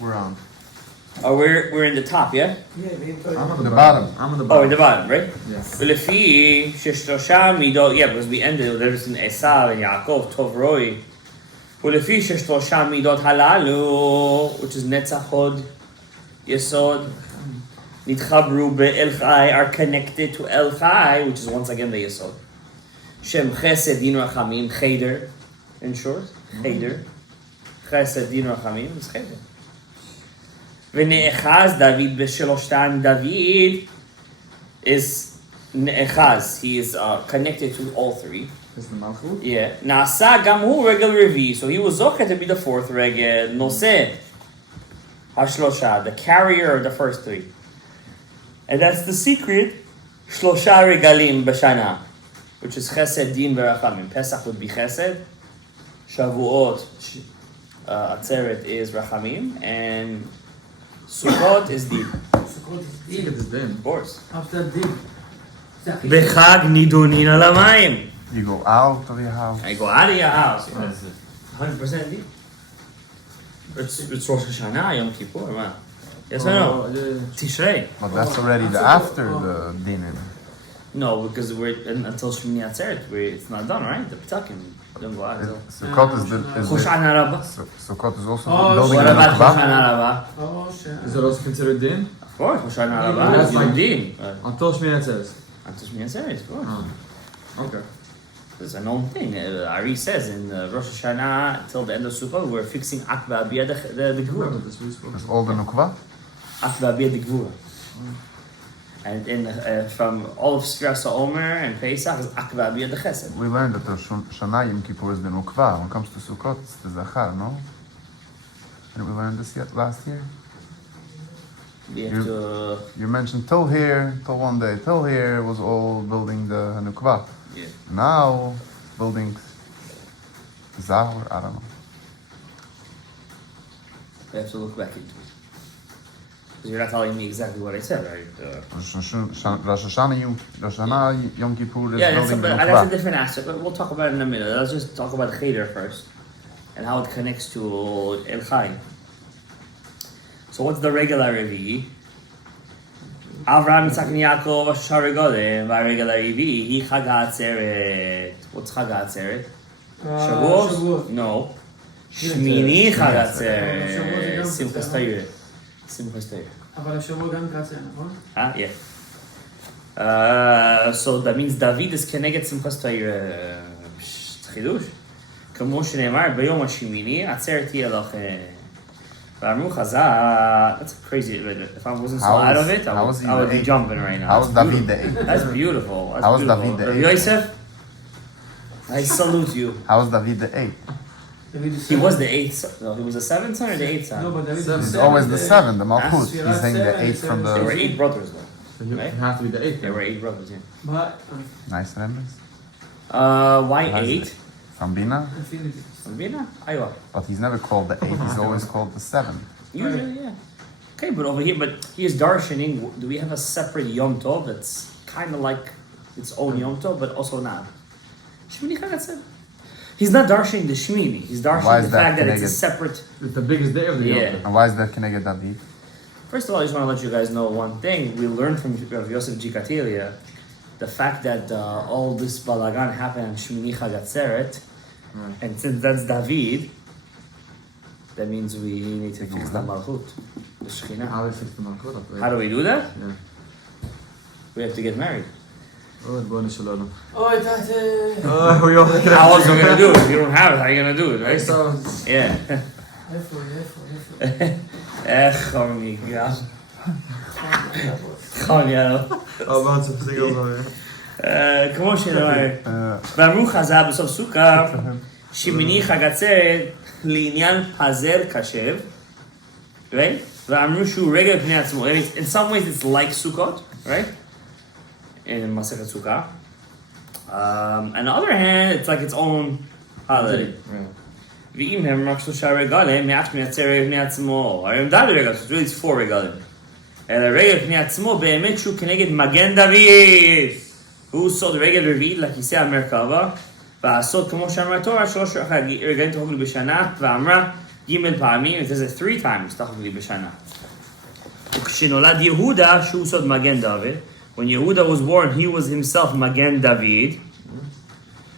We're on. Oh, we're in the top, yeah? I'm on the bottom. I'm on the bottom. Oh, in the bottom, right? Yes. ולפי ששלושה מידות, yeah, because we ended with everything Esau and Yaakov, Tov Roi. ולפי ששלושה מידות הללו, which is נצח הוד, יסוד, נתחברו באל חי, are connected to El Chai, which is once again the יסוד. שם חסד דין רחמים, cheder, in short, cheder. חסד דין רחמים, is cheder. ונאחז דוד בשלושתן, David is נאחז, he is connected to all three. Is the malchut? Yeah. נעשה גם הוא רגל רביעי, so he was זוכה to be the fourth רגל, נושא השלושה, the carrier of the first three. And that's the secret, שלושה רגלים בשנה, which is חסד, דין ורחמים. Pesach would be חסד, שבועות, עצרת is רחמים, and Sukkot is deep. It is din. Of course. After deep. בחג נידונין על המים. You go out of your house. I go out of your house. 100% deep. It's Rosh Hashanah, Yom Kippur, man. Yes or no? Tishrei. But that's already after the dinner. No, because we're until Shmini Atzeret, it's not done, right? The Ptakim don't go out until. Sukkot is Hoshana Rabbah. Sukkot is also Oh, building What a about mikvah. Hoshana Rabbah? Oh, shit. Is it also considered din? Of course, Hoshana Rabbah That's is like- Yom Din. Until Shmini Atzeres. Until Shmini Atzeret, of course. Oh. Okay. It's a known thing. Ari says in Rosh Hashanah till the end of Sukkot, we're fixing Akva Abiyah the Gvura. That's what we spoke. That's all the nukva. Akva Abiyah the Gvura. And from all of Sfiras Omer and Pesach is Akva Abiyah the Chesed. We learned that the Shana Yom Kippur is the nukva. When it comes to Sukkot, it's the zachar, no? Didn't we learn this yet last year? We have to. You mentioned till here, till one day, till here was all building the nukva. Yeah. Now, building Zahor, I don't know. We have to look back into it. Because you're not telling me exactly what I said, right? Rosh Hashanah Yom Kippur is Yeah, building the that's a nukva. different aspect, but we'll talk about it in a minute. Let's just talk about Cheder first and how it connects to El Chai. So, what's the regular Revi? Avraham, Yitzhak, and Yaakov, Sharei, Gadaev, והרגל הרביעי היא חג העצרת. What's חג העצרת? שבועות? No. שמיני חג העצרת. שמחת תורה. שמחת תורה. אבל השבוע גם קרצה, נכון? Yeah. So that means David is כנגד שמחת תורה. חידוש. כמו שנאמר ביום השמיני, עצרת תהיה לכם. ואמרו חז"ל, that's crazy. If I wasn't so out of it, I would be jumping right now. How was David the eighth? That's beautiful. That's How was beautiful. David the Rabbi eighth? Yosef, I salute you. How was David the eighth? He was the eighth. No, he was the seventh son or the eighth son? No, but David Seven. It's always the seven, the Malchut. Yes, He's saying the seven, eighth from There were the... 8 brothers though. So you Right? have to be the eighth. There were 8 brothers. Yeah. But Nice remembrance. Why How's 8? it? From Bina? infinity. Bina? Aywa. But he's never called the eighth, he's always called the seven. Usually, yeah. Okay, but over here, but he is darshaning. Do we have a separate Yom Tov that's kind of like its own Yom Tov, but also not? Shmini Chag Hatzeret. He's not darshaning the Shmini. He's Why darshaning is the that fact that it's a connected? separate. It's the biggest day of the Yeah. year. And why is that Keneged David? First of all, I just want to let you guys know one thing. We learned from Rav Yosef Gikatilia the fact that all this balagan happened on Shmini Chag Hatzeret, and since that's David, that means we need to fix the Malchut, the Shekhinah. How is it the malchut? How do we do that? Yeah. We have to get married. Oh, Ribono Shel Olam. אוי, תעתה. Oh, we all How else are you gonna do it? If you don't have it, how are you gonna do it, right? So, Yeah. איפה? Choni, yeah. Choni, about to sing over. כמו שנאמר, ואמרו חז"ל בסוף סוכה, שמיני חג עצרת לעניין פזר קשב, right? ואמרו שהוא רגל פני עצמו. In some ways it's like Sukkot, right? In מסכת סוכה. On the other hand, it's like its own holiday. ואם הם רק 3 רגלים, מעט מן עצרת פני עצמו. הרי הם ד' רגל, so really it's 4 רגלים. אלא רגל פני עצמו באמת שהוא כנגד מגן דוד. הוא סוד רגל רביעית לכיסא המרכבה, ועשות כמו שאמרה התורה, 3 רגעים תאכלו לי בשנה, ואמרה ג' פעמים, it says it 3 times תאכלו לי בשנה. וכשנולד יהודה, שהוא סוד מגן דוד, when Yehuda was born, he was himself מגן דוד,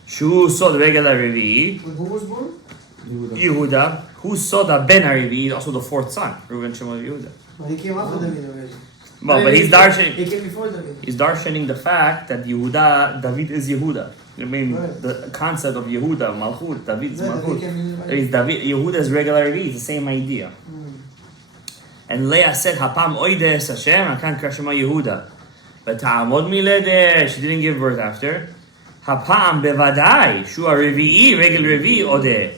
שהוא סוד רגל הרביעי, When who was born? יהודה, הוא סוד הבן הרביעי, also the 4th son, Reuben, Shimon, Yehuda. Well, he came after David already. Well, but he's darshaning. He came before David. He's darshaning the fact that Yehuda, David is Yehuda. I mean, Right. the concept of Yehuda, Malchut, David is Yeah, Malchut. David came in the It's David, Yehuda is regular Revi, it's the same idea. And Leah said, Hapam oides Hashem, I can't crush my Yehuda. But Ta'amod mileder, she didn't give birth after. Hapam bevadai, Shua Revi'i, regel Revi'i odeh.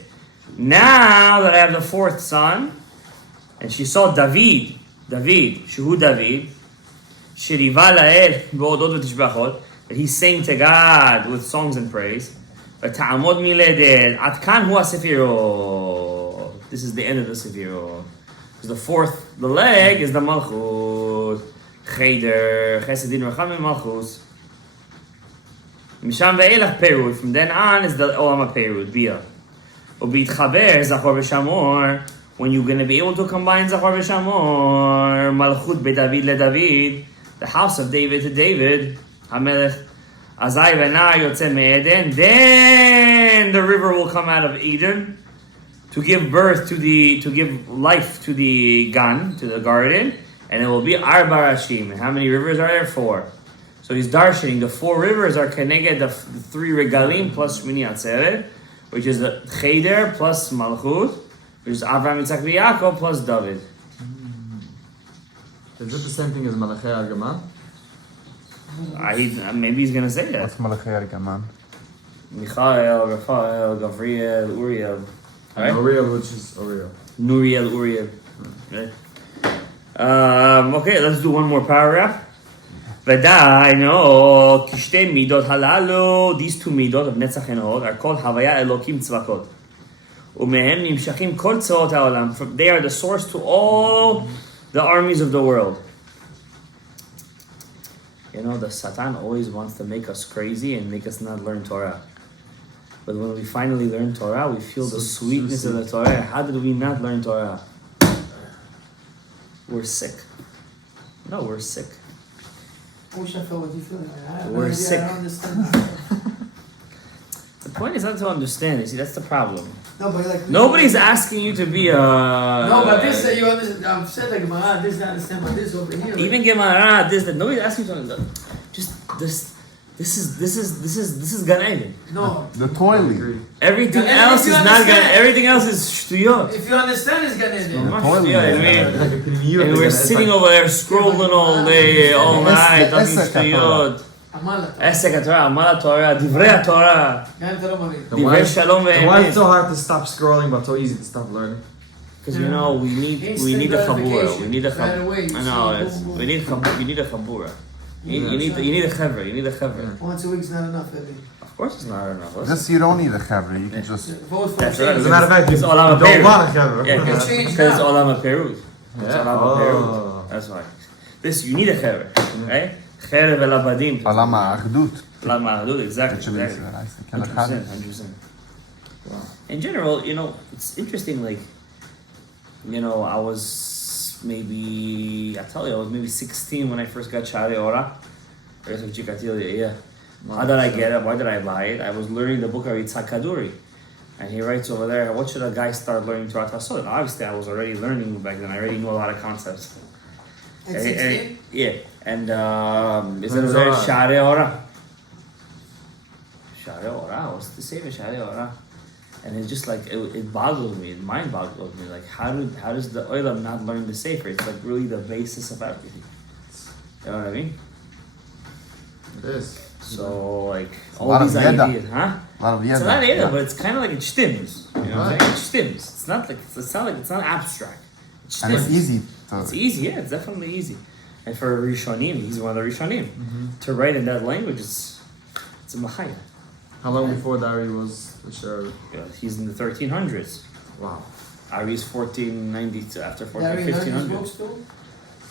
Now that I have the 4th son, and she saw David, Shehu David, Sheriva La'el, Bo'odot v'tishbachot, that he's saying to God with songs and praise. But Ta'amod mileder, Atkan hu ha-sefirot. This is the end of the sefirot. Because the 4th, the leg is the Malchut. Cheder, Chesedin, Rachamim, Malchus. Misham ve'elach Perud. From then on is the Olam HaPerud, Bia. Ubitchaber, Zachor v'Shamor. When you're going to be able to combine Zachor v'Shamor, Malchut beDavid leDavid, the house of David to David, HaMelech, Azai v'Nar yotze me'Eden, then the river will come out of Eden to give birth to to give life to the Gan, to the garden, and it will be Arba Rashim. And how many rivers are there? 4. So he's darshaning, the 4 rivers are Keneged, the 3 Regalim plus Shmini Atzeret, which is the Cheder plus Malchut, which is Avraham, Yitzhak, Yaakov plus David. Is it the same thing as Malachei Argaman? Maybe he's gonna say that. What's Malachei Argaman? Michael, Raphael, Gavriel, Uriel. Right? Uriel, which is Uriel. Nuriel, Uriel. Right? Okay, let's do one more paragraph. ודאי, no, כי שתי מידות הללו, these 2 מידות of נצח and הוד, are called הוויה אלוקים צבקות. ומהם נמשכים כל צבאות העולם. They are the source to all the armies of the world. You know, the Satan always wants to make us crazy and make us not learn Torah. But when we finally learn Torah, we feel the sweetness of the Torah. How did we not learn Torah? We're sick. No, we're sick. I wish I felt what you feel. I have no We're idea, sick. I don't understand. The point is not to understand. You see, that's the problem. No, but like Nobody's asking you to be a... No, but this you understand. I've said like Gemara, this I understand, but this over here. Even Gemara, this, that. Nobody's asking you to understand. Just this. This is Gadaev. No. The toilet. Everything Gadaev, else if you is not understand. Gadaev. Everything else is shtuyot. If you understand, it's Gadaev. toilet. And we're sitting over there scrolling all day, all night, talking shטויות. עסק התורה, עמל התורה, דברי התורה, גם אם אתה לא מבין. דברי שלום Why ואמת. it's so hard to stop scrolling but so easy to stop learning? Because you know we need a chabura. We need a Right away, chabura. I you know see, we need you need a chabura. You need a chavra. You need a chavra. Once a week's not enough, Eddie. Of course, it's not enough. Listen. This you don't need a chavri. You can just. Vote for That's change. right. As a matter of fact, It's you Olam don't HaPerud. want to have Yeah, It's changed because it's now. Olam HaPerud. It's Yeah. Olam HaPerud. That's why. This you need a chavra, right? Cherev el abadim. עולם האחדות. Olam HaPerud. Exactly. של Exactly. ישראל. להסתכל אחד. 100%. In general, you know, it's interesting. Like, you know, I was maybe 16 when I first got Sharei Orah. Yeah. How did I get it? Why did I buy it? I was learning the book of Yitzhak Kaduri. And he writes over there, what should a guy start learning Torah Tasod? And obviously, I was already learning back then. I already knew a lot of concepts. At 16? Yeah. And is it there Sharei Orah? Sharei Orah? What's the same as Sharei Orah? And it's just like, it boggles me, it mind boggles me. Like, how does the Olam not learn the Sefer? It's like really the basis of everything. You know what I mean? It is. So, like, a all lot of these yada. ideas, huh? A lot of It's yada. not yada, Yeah. but it's kind of like it stims. You know what I'm saying? It stims. It's not like, it's not abstract. It And it's stims. easy It's to. easy, yeah, it's definitely easy. And for Rishonim, he's one of the Rishonim. To write in that language, it's a Mahaya. How long before Dari was the Sharei? Yeah, he's in the 1300s. Wow. Ari is 1490 after Larry Hernandez 1500. books too?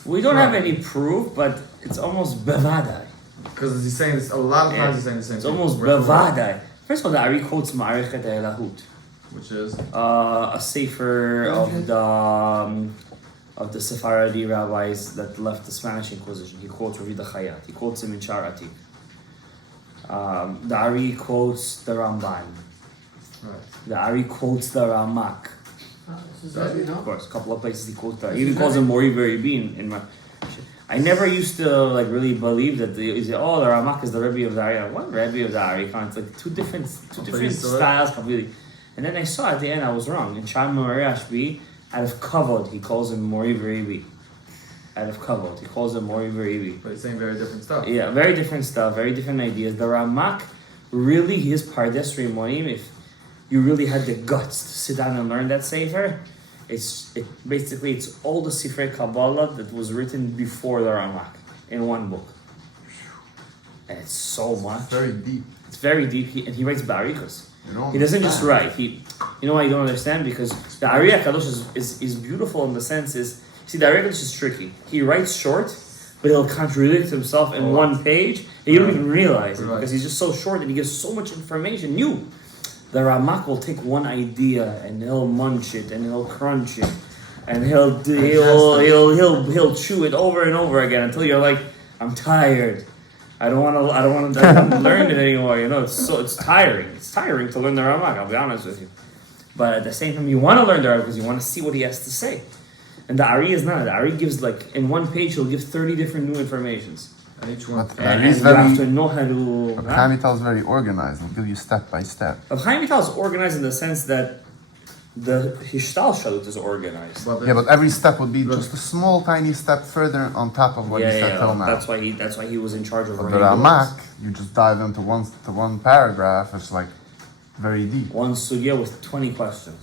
We don't have any proof, but it's almost bevadai. Because he's saying this, a lot of times he's saying the same It's thing. almost Word for word. bevadai. First of all, the Ari quotes Ma'arechet Elahut, Which is a sefer of the Sephardi rabbis that left the Spanish Inquisition. He quotes Ravi Chayat. He quotes him in Shar Atik. The Ari quotes the Ramban. right. The Ari quotes the Ramak. This is heavy, Of no? course, a couple of places he quotes that. He even calls him Mori Veribin in my. I never used to like really believe that the Ramak is the Rebbe of the Ari. What Rebbe of the Ari? It's like two different styles completely. And then I saw at the end I was wrong. In Shalom Ashbi, out of kavod, he calls him Mori Veribi. Out of kavod, he calls him Mori Veribi. But he's saying very different stuff. Yeah, very different stuff, very different ideas. The Ramak, really, his Pardes Rimonim, if you really had the guts to sit down and learn that sefer, it's all the Sifrei Kabbalah that was written before the Ramak in one book. And it's so much. Very deep. It's very deep, and he writes Barichos. You don't He doesn't just understand. write. You know why you don't understand? Because the Ari HaKadosh is beautiful in the sense see, the Ari HaKadosh is tricky. He writes short, but he'll contradict himself in one page, and you don't even realize it, Right. because he's just so short and he gives so much information new. The Ramak will take one idea and he'll munch it and he'll crunch it and he'll chew it over and over again until you're like, I'm tired. I don't want to learn it anymore. You know, it's tiring. It's tiring to learn the Ramak. I'll be honest with you. But at the same time, you want to learn the Ramak because you want to see what he has to say. And the Ari is not. The Ari gives in one page he'll give 30 different new informations. And each one. But And he's you have to very. know how to. Chaim Vital is very organized. He'll give you step by step. Chaim Vital is organized in the sense that the Hishtalshalut is organized. But Yeah, but every step would be just a small, tiny step further on top of what you said till now. That's why he was in charge of But the running Ramak, you just dive into one paragraph. It's like very deep. one sugya with 20 questions.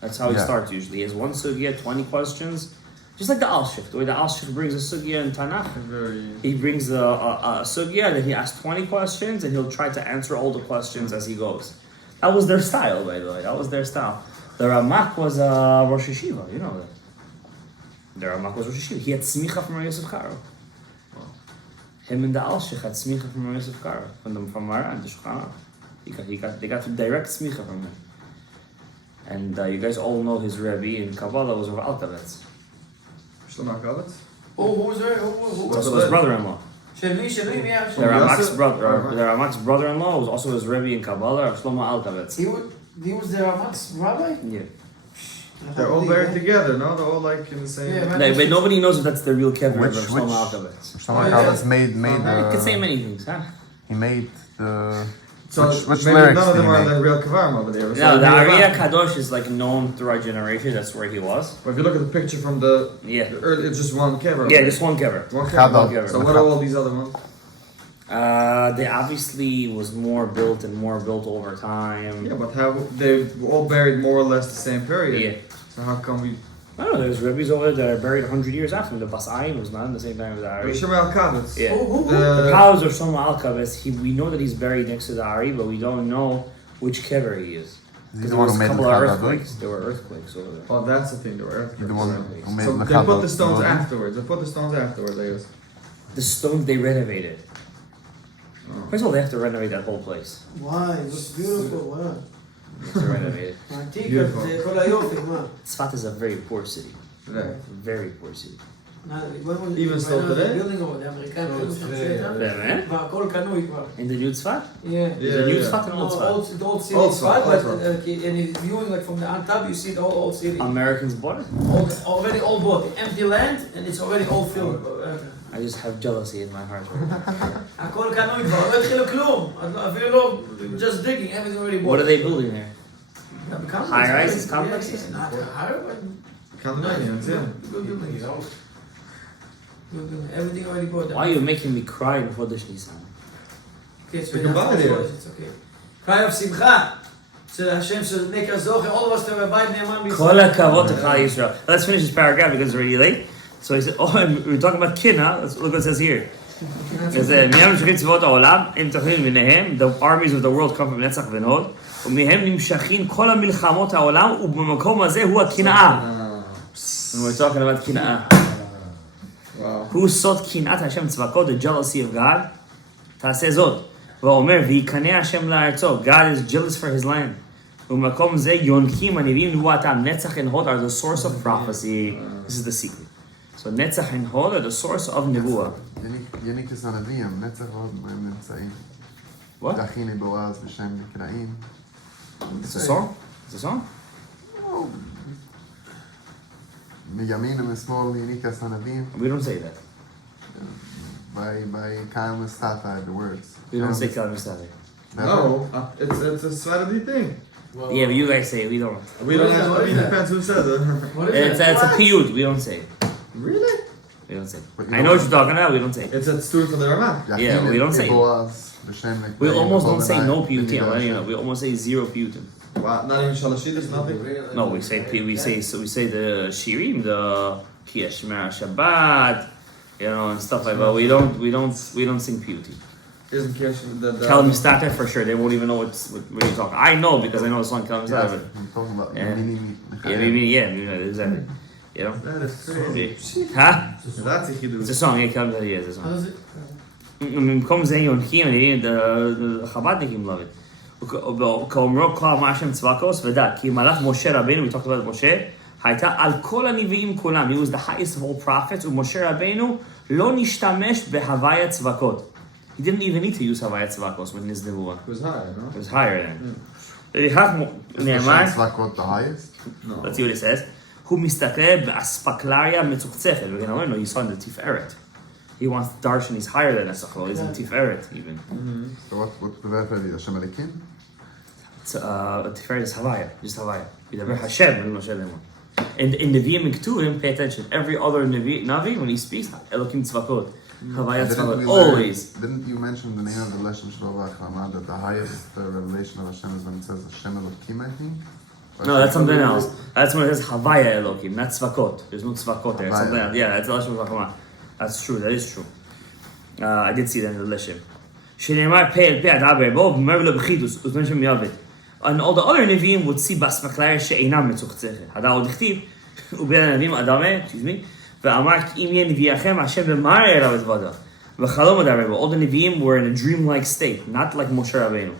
That's how he Yeah. starts usually. He has one sugya, 20 questions. Just like the Al-Shif. The way the Al-Shif brings a sugya in Tanakh. very. He brings a sugya, then he asks 20 questions, and he'll try to answer all the questions as he goes. That was their style, by the way. That was their style. The Ramak was Rosh Yeshiva, you know that. The Ramak was Rosh Yeshiva. He had smicha from Yosef Karo. Him and the Al-Shich had smicha from Yosef Karo, from Maran, the Shulchan Aruch. They got direct smicha from him. And you guys all know his Rebbe in Kabbalah was Rav Alkavetz. Shlomo Alkavetz? Who was there? Who was Also his brother-in-law. Shalom, yeah. The Ramak's Yosef? brother, the Ramak's brother-in-law was also his Rebbe in Kabbalah, Shlomo Alkavetz. He was the Ramak's rabbi? Yeah. They're all buried together, no? They're all like in the same. Yeah, man. But nobody knows if that's the real kever of Which- Shlomo which- Alkavetz. Shlomo yeah. Alkavetz made You could say many things, huh? he made the So which maybe lyrics none of did them he are make? the real Kavarim over there. No, the Ariya Kadosh is like known through our generation. That's where he was. But if you look at the picture from the Yeah. early, it's just one Kever. Yeah, just one kever. One Chadal. Kever. So what are all these other ones? They obviously was more built over time. Yeah, but how they were all buried more or less the same period. Yeah. So how come we? I don't know. There's Rebbe's over there that are buried 100 years after him. The Bas Ayin was not in the same time as the Ari. Shlomo Alkavetz. Yeah. Who? The The, powers of Shlomo Alkavetz. We know that he's buried next to the Ari, but we don't know which kever he is. He's Because the there one was who a made the couple of Chadal. earthquakes. There were earthquakes over there. oh, that's the thing. They were He's the one earthquakes. who made So the they put Chadal. the stones afterwards. They put the stones afterwards, I guess. The stones they renovated. First of all, they have to renovate that whole place. Why? It was beautiful. Wow. They have to renovate it. העתיק, Beautiful. זה כל היופי, מה? Tzfat is a very poor city. Today. Very poor city. Even still today? building over, the האמריקאים קנו שם שטח, באמת? כבר הכל קנוי כבר. In the new Tzfat? Yeah. There's a new yeah. Tzfat and No, old Tzfat. the old city Old is Tzfat, fine, but old and if viewing like from the on top, you see the whole old city. Americans bought it? Already all bought, empty land, and it's already all filled. I just have jealousy in my heart. הכל קנוי כבר, לא התחילו כלום. אפילו לא, just digging, everything already bought. What are they building there? Complexes, High-rises, yeah, complexes? yeah, not higher, but Condominiums, yeah. good buildings. Good building. Everything already bought. Why are you making me cry before the Shnisan? Okay, so We can buy it here. it's okay. Cry of שמחה. של השם של נקר זוכר, all of us that were by נאמן בישראל. Kol hakavod to Chal Yisrael. Let's finish this paragraph because it's already late. So he said, oh, and we're talking about Kina. Let's look what it says here. It says, "Miyam shechim tzvot ha'olam, im tachlim minehem." The armies of the world come from Netzach v'Nod. U'mihem nimshachin kol ha'milchamot ha'olam, u'b'makom hazeh hu ha'kina'ah. And we're talking about kina'ah. Wow. Who sought kina'at Hashem tzvakot, the jealousy of God? Ta'aseh zot. ואומר, ויקנא השם לארצו. God is jealous for his land. ומקום זה יונקים הנביאים נבואתם. נצח and hod are the source of prophecy. This is the secret. So נצח and hod are the source of נבואה. יניקס הנביאים, נצח ועוד מה הם נמצאים. What? תכיני בועז בשם נקראים. It's a song? It's a song? מימין ומשמאל יניקס הנביאים. We don't say that. by Kyle Mustafa, the words. We don't say Kal Mustafa. No, it's a Saturday thing. Well, Yeah, but you guys say it, we don't. We don't actually, it depends who says it. What is It's a piyut, we don't say it. Really? We don't say it. But you I know what you're talking about, we don't say it. It's a story from the Ramah. Yeah, we don't say it. We almost don't say no piyutim. You know, we almost say zero piyutim. Wow, not even Shalashidus, nothing? No, we say the shirim, the Ki Shemar Shabbat, you know, and stuff like that. We don't sing piyutim. Isn't Kirsch the Kal Mustafa for sure. They won't even know what you're talking. I know because I know the song Kal Mustafa. I'm talking about Yeah, exactly. You know? That is crazy. Huh? That's a It's Hidush. a song, yeah, Kal Mustafa, yeah, it's a How song. does it? במקום זה יונקים, the Chabadnikim love it. כאומרו כל מה השם צבקוס ודע, כי מלאך משה רבנו, we talked about משה, הייתה על כל הנביאים כולם, he was the highest of all prophets, ומשה רבנו לא נשתמש בהוויה צבקות. He didn't even need to use הוויה צבקוס with his נבואה. It was higher, no? It was higher than. נאמר, the highest? No. let's see what it says, הוא מסתכל באספקלריה מצוחצפת, we're gonna learn, no, he's on the תפארת. He wants darshan, he's higher than Esachol, he's in Tiferet even. So what the Hashem Elikim? It's, Tiferet is Havaya, just Havaya. Yidaber Hashem, and Moshe Lemon. And in the Nevi'im Ketuvim, pay attention, every other Navi, when he speaks, Elokim Tzvakot, Havaya Tzvakot, always. Didn't you mention the name of the Leshem Shlovach Ramah, that the highest revelation of Hashem is when it says Hashem Elokim, I think? No, that's something else. That's when it says Havaya Elokim, not Tzvakot. There's no Tzvakot there, it's something else. Yeah, that's Leshem Shlovach. That's true, that is true. I did see that in the Leshem. שנאמר פה אל פה אדבר בו, ומר לו בחידוס, וזמן שם יעבד. And all the other Nevi'im would see באספקלריה שאינם מצוחצפת. הדא עוד הכתיב, ובין הנביאים אדמה, ואמר כי אם יהיה נביאכם, השם במראה אליו את ודא. וחלום אדבר בו. All the Nevi'im were in a dreamlike state, not like Moshe Rabbeinu.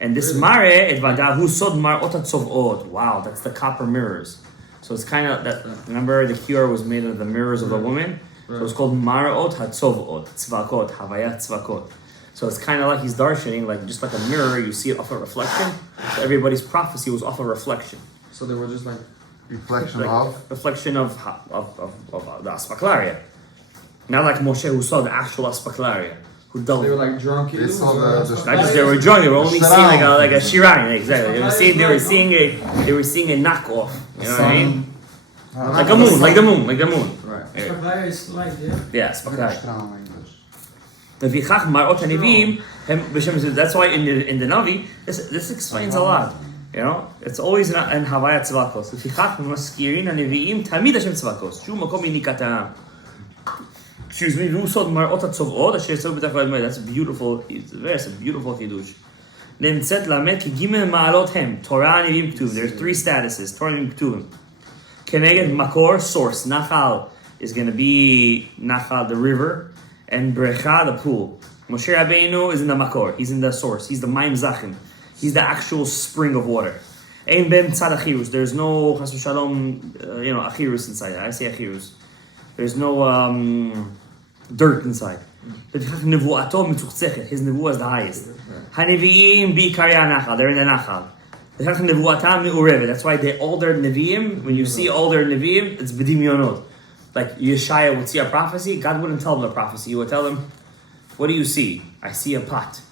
And this מראה את ודא, הוא סוד מראות הצובעות. Wow, that's the copper mirrors. So it's kind of that, remember the cure was made of the mirrors of the woman? So it's called Mara'ot HaTzovot, Tzvakot, Havayat Tzvakot. So it's kind of like he's darshaning, like just like a mirror, you see it off a reflection. So everybody's prophecy was off a reflection. So they were just like... Reflection Like of? reflection of the Aspaklaria. Not like Moshe who saw the actual Aspaklaria, who So they were don't. like drunk. They saw the Not just they were drunk, they were only seeing like a Sharei, exactly. They were seeing a knockoff. You know what I mean? Like a moon, like the moon. Right. Shakaya is like, yeah. Yeah, Aspaklaria. Strong English. לפיכך מראות הנביאים הם בשם זה. That's why in the Navi, this explains a lot. You know, it's always in הוויה צבקוס. לפיכך מזכירים הנביאים תמיד השם צבקוס. שום מקום יניקתם. Excuse me, והוא סוד מראות הצובעות אשר יצאו בתוך הדמות. That's beautiful, it's a beautiful חידוש. נמצאת למד כי ג' מעלות הם. תורה הנביאים כתוב. There's 3 statuses. תורה הנביאים כתובים. כנגד מקור, source. נחל is going to be נחל, the river. And Brecha, the pool. Moshe Rabbeinu is in the Makor. He's in the source. He's the Maim Zachim. He's the actual spring of water. Ein ben tzad achirus. There's no Chas Shalom, achirus inside. I say achirus. There's no dirt inside. His nevuah is the highest. Haniviim bi nachal. They're in the nachal. That's why all their neviim. When you see all their neviim, it's b'dimyonot. Like Yeshaya would see a prophecy, God wouldn't tell him the prophecy. He would tell him, what do you see? I see a pot.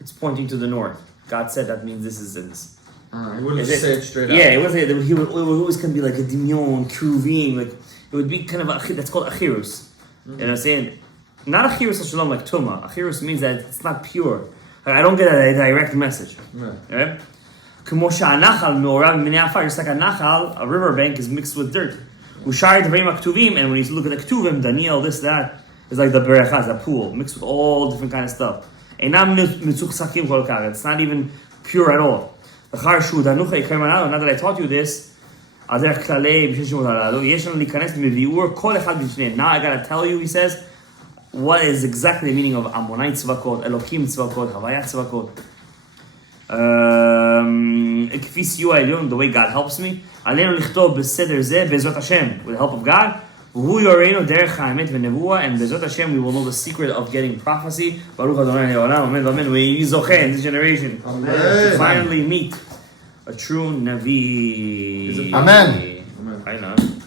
It's pointing to the north. God said that means this is this. He wouldn't just say it straight Yeah, out. he would always kind of be like a dimyon, kruvim, like it would be kind of that's called achirus. You know what I'm saying? Not achirus shalom like tuma. Achirus means that it's not pure. Like, I don't get a direct message. Right? Just like a nachal, a riverbank is mixed with dirt. And when you look at the Ketuvim, Daniel, this, that, it's like the Berechaz, the pool, mixed with all different kind of stuff. It's not even pure at all. Now that I taught you this, now I gotta tell you, he says, what is exactly the meaning of Ammonite Tzvakot, Elokim Tzvakot, Havayat Tzvakot. כפי סיוע העליון, the way God helps me, עלינו לכתוב בסדר זה בעזרת השם, with the help of God, והוא יוראנו דרך האמת ונבואה, and בעזרת השם we will know the secret of getting prophecy, ברוך ה' לעולם, אמן ואמן, ויהי זוכה in this generation, to finally meet a true Navi. Amen. I know.